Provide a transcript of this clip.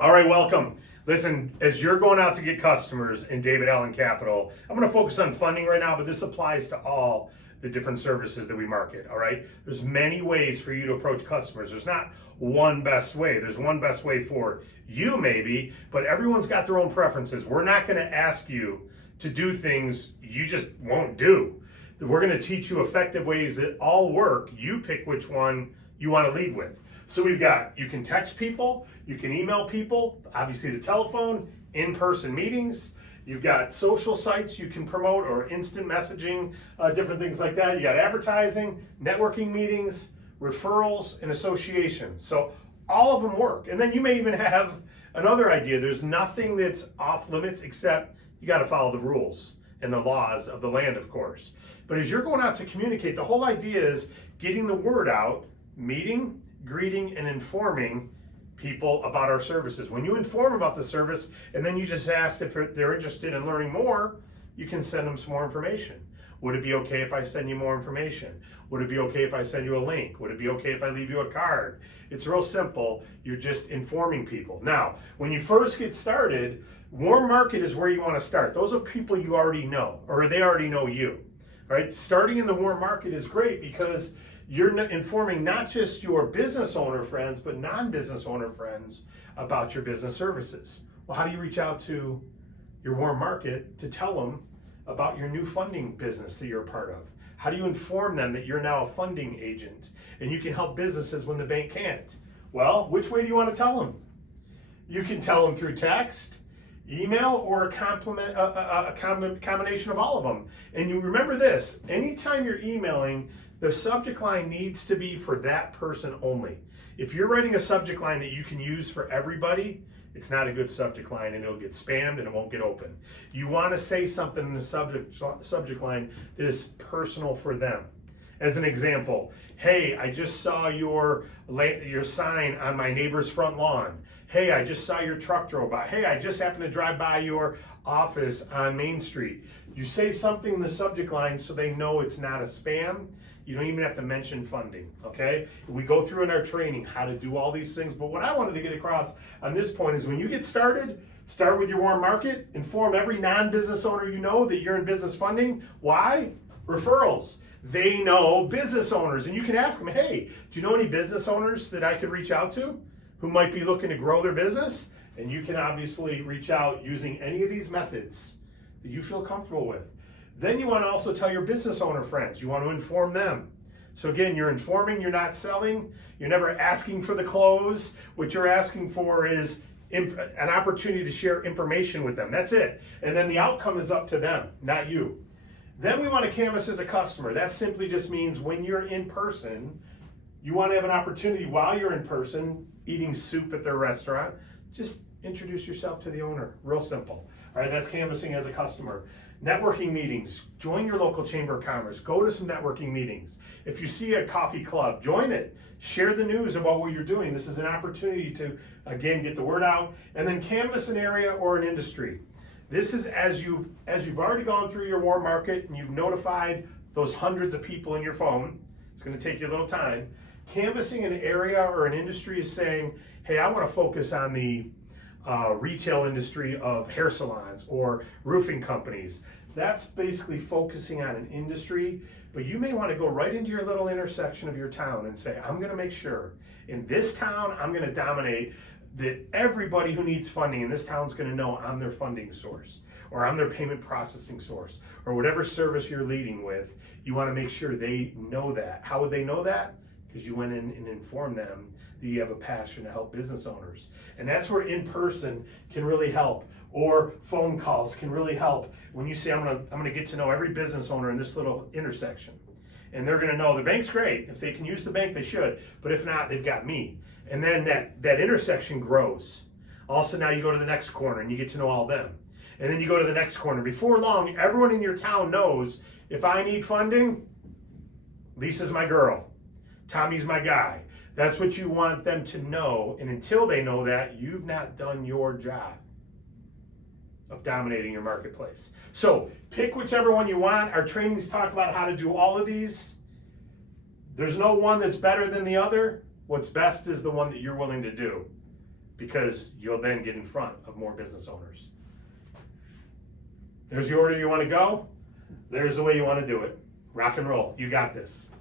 All right, welcome. Listen, as you're going out to get customers in David Allen Capital, I'm going to focus on funding right now, but this applies to all the different services that we market, all right? There's many ways for you to approach customers. There's not one best way. There's one best way for you maybe, but everyone's got their own preferences. We're not going to ask you to do things you just won't do. We're going to teach you effective ways that all work. You pick which one you want to lead with. So we've got, you can text people, you can email people, obviously the telephone, in-person meetings. You've got social sites you can promote or instant messaging, different things like that. You got advertising, networking meetings, referrals, and associations. So all of them work. And then you may even have another idea. There's nothing that's off limits except you got to follow the rules and the laws of the land, of course. But as you're going out to communicate, the whole idea is getting the word out, meeting, greeting, and informing people about our services. When you inform about the service and then you just ask if they're interested in learning more, you can send them some more information. Would it be okay if I send you more information? Would it be okay if I send you a link? Would it be okay if I leave you a card? It's real simple. You're just informing people. Now, when you first get started, warm market is where you want to start. Those are people you already know, or they already know you. All right? Starting in the warm market is great because you're informing not just your business owner friends, but non-business owner friends about your business services. Well, how do you reach out to your warm market to tell them about your new funding business that you're a part of? How do you inform them that you're now a funding agent and you can help businesses when the bank can't? Well, which way do you want to tell them? You can tell them through text, email, or a combination of all of them. And you remember this, anytime you're emailing, the subject line needs to be for that person only. If you're writing a subject line that you can use for everybody, it's not a good subject line and it'll get spammed and it won't get open. You want to say something in the subject line that is personal for them. As an example, hey, I just saw your sign on my neighbor's front lawn. Hey, I just saw your truck drove by. Hey, I just happened to drive by your office on Main Street. You say something in the subject line so they know it's not a spam. You don't even have to mention funding, okay? We go through in our training how to do all these things, but what I wanted to get across on this point is when you get started, start with your warm market, inform every non-business owner you know that you're in business funding. Why? Referrals. They know business owners, and you can ask them, hey, do you know any business owners that I could reach out to who might be looking to grow their business? And you can obviously reach out using any of these methods that you feel comfortable with. Then you want to also tell your business owner friends. You want to inform them. So again, you're informing, you're not selling. You're never asking for the close. What you're asking for is an opportunity to share information with them. That's it. And then the outcome is up to them, not you. Then we want to canvas as a customer. That simply just means when you're in person, you want to have an opportunity while you're in person eating soup at their restaurant. Just introduce yourself to the owner. Real simple. All right, that's canvassing as a customer. Networking meetings, join your local chamber of commerce, go to some networking meetings. If you see a coffee club, join it. Share the news about what you're doing. This is an opportunity to, again, get the word out. And then canvass an area or an industry. This is as you've already gone through your warm market and you've notified those hundreds of people in your phone. It's going to take you a little time. Canvassing an area or an industry is saying, hey, I want to focus on the retail industry of hair salons or roofing companies. That's basically focusing on an industry, but you may want to go right into your little intersection of your town and say, I'm going to make sure in this town, I'm going to dominate that everybody who needs funding in this town is going to know I'm their funding source or I'm their payment processing source or whatever service you're leading with. You want to make sure they know that. How would they know that? Because you went in and informed them that you have a passion to help business owners. And that's where in-person can really help, or phone calls can really help. When you say, I'm gonna get to know every business owner in this little intersection. And they're gonna know the bank's great. If they can use the bank, they should. But if not, they've got me. And then that intersection grows. Also, now you go to the next corner and you get to know all them. And then you go to the next corner. Before long, everyone in your town knows, if I need funding, Lisa's my girl. Tommy's my guy. That's what you want them to know. And until they know that, you've not done your job of dominating your marketplace. So pick whichever one you want. Our trainings talk about how to do all of these. There's no one that's better than the other. What's best is the one that you're willing to do. because you'll then get in front of more business owners. There's the order you want to go. There's the way you want to do it. Rock and roll. You got this.